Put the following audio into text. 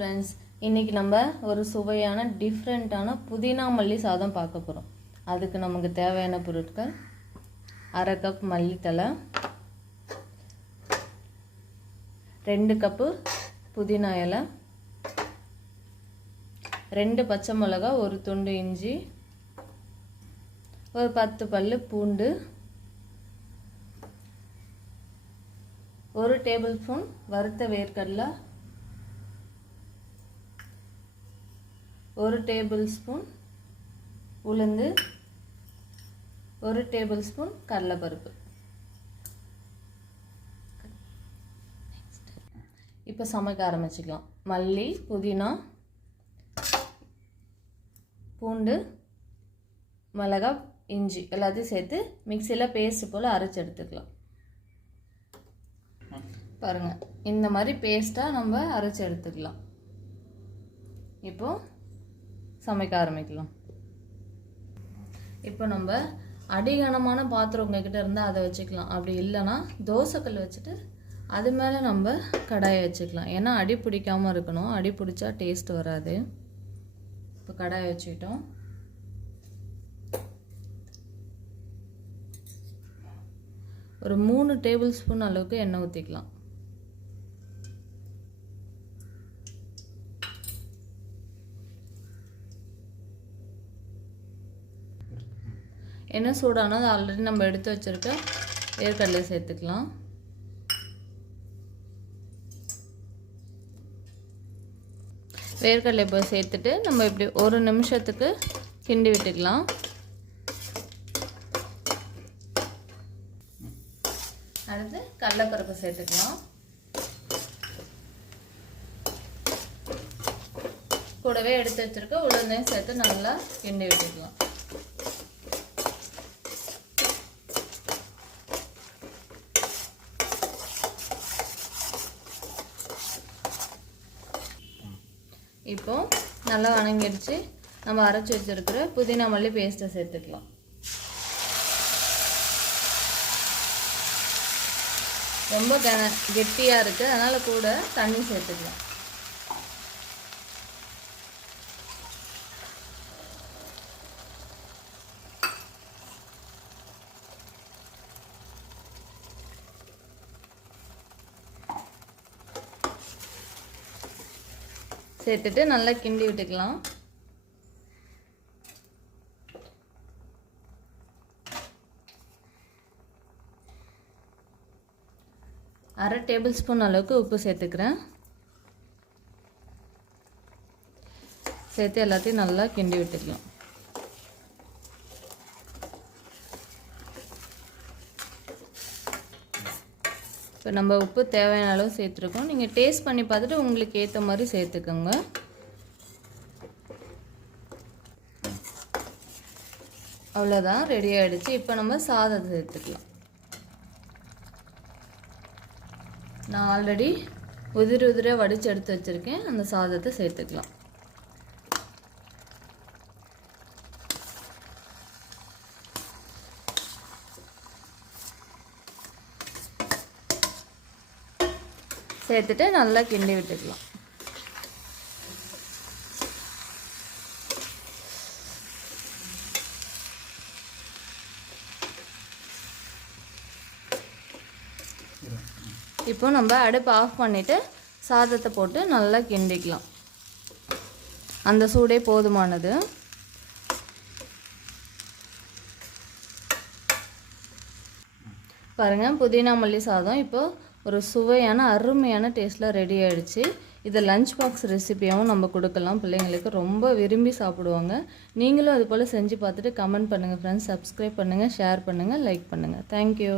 Friends, இன்றைக்கி நம்ம ஒரு சுவையான டிஃப்ரெண்ட்டான புதினா மல்லி சாதம் பார்க்க போகிறோம். அதுக்கு நமக்கு தேவையான பொருட்கள்: அரை கப் மல்லித்தலை, 2 கப்பு புதினா இலை, 2 பச்சை மிளகா, ஒரு துண்டு இஞ்சி, ஒரு 10 பல்லு பூண்டு, 1 டேபிள் ஸ்பூன் வறுத்த வேர்க்கடலை, 1 டேபிள் ஸ்பூன் உளுந்து, 1 டேபிள் ஸ்பூன் கடலைப்பருப்பு. இப்போ சமைக்க ஆரம்பிச்சுக்கலாம். மல்லி, புதினா, பூண்டு, மிளகாய், இஞ்சி எல்லாத்தையும் சேர்த்து மிக்சியில் பேஸ்ட் போல் அரைச்சி எடுத்துக்கலாம். பாருங்கள், இந்த மாதிரி பேஸ்ட்டாக நம்ம அரைச்சி எடுத்துக்கலாம். இப்போது சமைக்க ஆரம்பிக்கலாம். இப்போ நம்ம அடிகனமான பாத்திரம் உங்ககிட்ட இருந்தால் அதை வச்சுக்கலாம். அப்படி இல்லைன்னா தோசைக்கல் வச்சுட்டு அது மேலே நம்ம கடாயை வச்சுக்கலாம். ஏன்னா அடி பிடிக்காமல் இருக்கணும். அடி பிடிச்சா டேஸ்ட் வராது. இப்போ கடாயை வச்சுக்கிட்டோம். ஒரு 3 டேபிள் ஸ்பூன் அளவுக்கு எண்ணெய் ஊற்றிக்கலாம். எண்ணெய் சூடானது ஆல்ரெடி நம்ம எடுத்து வச்சுருக்க வேர்க்கடலை சேர்த்துக்கலாம். வேர்க்கடலை இப்போ சேர்த்துட்டு நம்ம இப்படி 1 நிமிஷத்துக்கு கிண்டி விட்டுக்கலாம். அடுத்து கடலைப்பருப்பு சேர்த்துக்கலாம். கூடவே எடுத்து வச்சுருக்க உளுந்தையும் சேர்த்து நல்லா கிண்டி விட்டுக்கலாம். இப்போ நல்லா வணங்கிடுச்சு. நம்ம அரைச்சி வச்சிருக்கிற புதினா மல்லி பேஸ்ட்டை சேர்த்துக்கலாம். ரொம்ப கெட்டியாக இருக்குது, அதனால் கூட தண்ணி சேர்த்துக்கலாம். சேர்த்துட்டு நல்லா கிண்டி விட்டுக்கலாம். அரை டேபிள் ஸ்பூன் அளவுக்கு உப்பு சேர்த்துக்கிறேன். சேர்த்து எல்லாத்தையும் நல்லா கிண்டி விட்டுக்கலாம். இப்போ நம்ம உப்பு தேவையான அளவு சேர்த்துருக்கோம். நீங்கள் டேஸ்ட் பண்ணி பார்த்துட்டு உங்களுக்கு ஏற்ற மாதிரி சேர்த்துக்கோங்க. அவ்வளோதான், ரெடி ஆகிடுச்சு. இப்போ நம்ம சாதத்தை சேர்த்துக்கலாம். நான் ஆல்ரெடி உதிர வடித்து எடுத்து வச்சுருக்கேன். அந்த சாதத்தை சேர்த்துக்கலாம். சேர்த்துட்டு நல்லா கிண்டி விட்டுக்கலாம். இப்போ நம்ம அடுப்பு ஆஃப் பண்ணிவிட்டு சாதத்தை போட்டு நல்லா கிண்டிக்கலாம். அந்த சூடே போதுமானது. பாருங்கள், புதினா மல்லி சாதம் இப்போ ஒரு சுவையான அருமையான டேஸ்ட்டில் ரெடி ஆகிடுச்சு. இதை லஞ்ச் பாக்ஸ் ரெசிபியாகவும் நம்ம கொடுக்கலாம். பிள்ளைங்களுக்கு ரொம்ப விரும்பி சாப்பிடுவாங்க. நீங்களும் அது போல் செஞ்சு பார்த்துட்டு கமெண்ட் பண்ணுங்கள் ஃப்ரெண்ட்ஸ். சப்ஸ்கிரைப் பண்ணுங்கள், ஷேர் பண்ணுங்கள், லைக் பண்ணுங்கள். தேங்க்யூ.